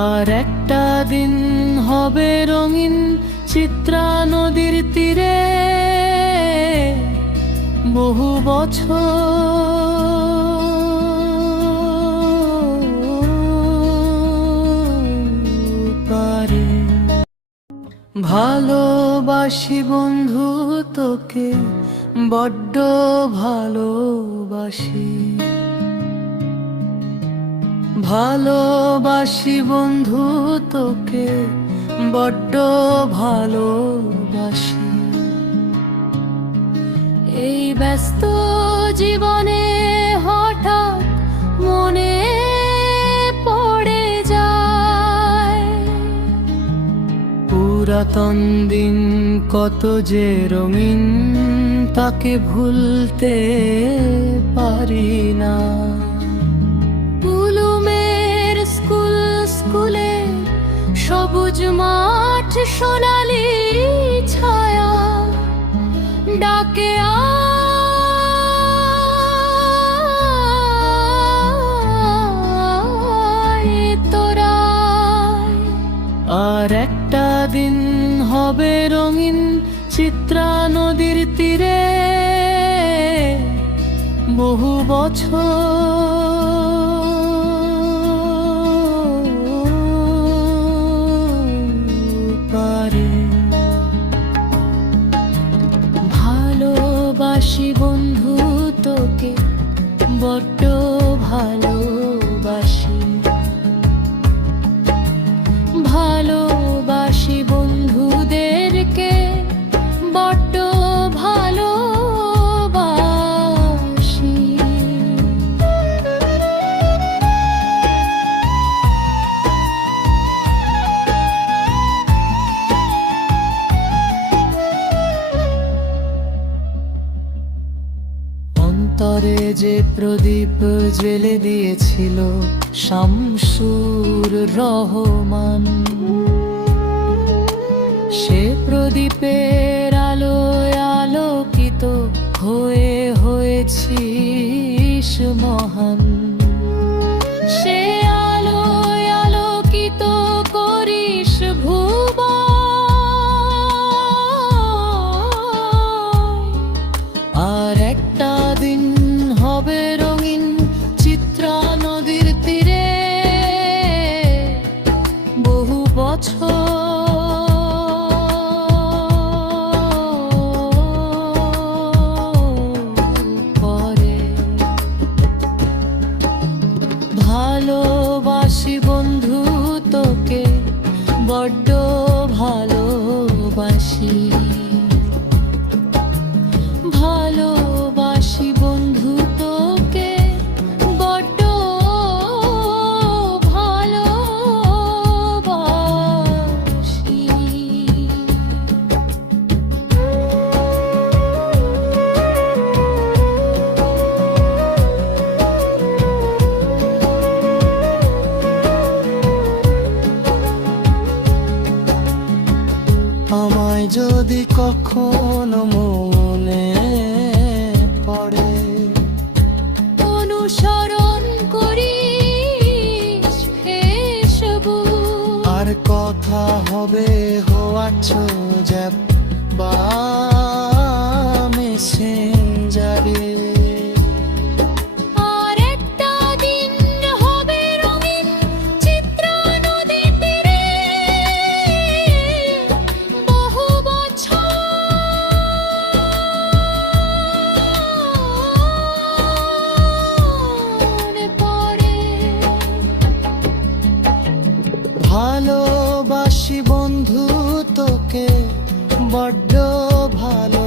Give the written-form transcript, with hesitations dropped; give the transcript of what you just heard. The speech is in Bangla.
আর একটা দিন হবে রঙিন চিত্রা নদীর তীরে, বহু বছর পারে। ভালোবাসি বন্ধু তোকে, বড্ড ভালোবাসি। ভালোবাসি বন্ধু তোকে, বড্ড ভালোবাসি। এই ব্যস্ত জীবনে হঠাৎ মনে পড়ে যায় পুরাতন দিন কত যে রঙিন, তাকে ভুলতে পারি না। স্কুলে সবুজ মাঠ, সোনালি ছায়া ডাকে তোরা। আর একটা দিন হবে রঙিন চিত্রা নদীর তীরে, বহু বছর পারে। ভালোবাসি বন্ধু তোকে, বড্ড ভালোবাসি। ভালোবাসি বন্ধুদেরকে, বড্ড ভালোবাসি। অন্তরে যে প্রদীপ জ্বেলে দিয়েছিল শামসুর রহমান, সে প্রদীপের আলোয় আলোকিত হয়ে হয়েছিস মহান। সে আলোয় আলোকিত করিস ভুবন। আর একটা দিন হবে রঙিন চিত্রা নদীর তীরে, বহু বছর পরে। ভালোবাসি বন্ধু তোকে, বড্ড ভালোবাসি। ভালোবাসি বন্ধু তোকে, বড্ড ভালোবাসি। আমায় যদি কখনো মনে পড়ে, অনুসরণ করিস ফেসবুক। আর কথা হবে হোয়াটসঅ্যাপ বা মেসেঞ্জারে। আর একটা দিন হবে রঙিন চিত্রা নদীর তীরে, বহু বছর পরে। ভালোবাসি বন্ধু তোকে, বড্ড ভালো।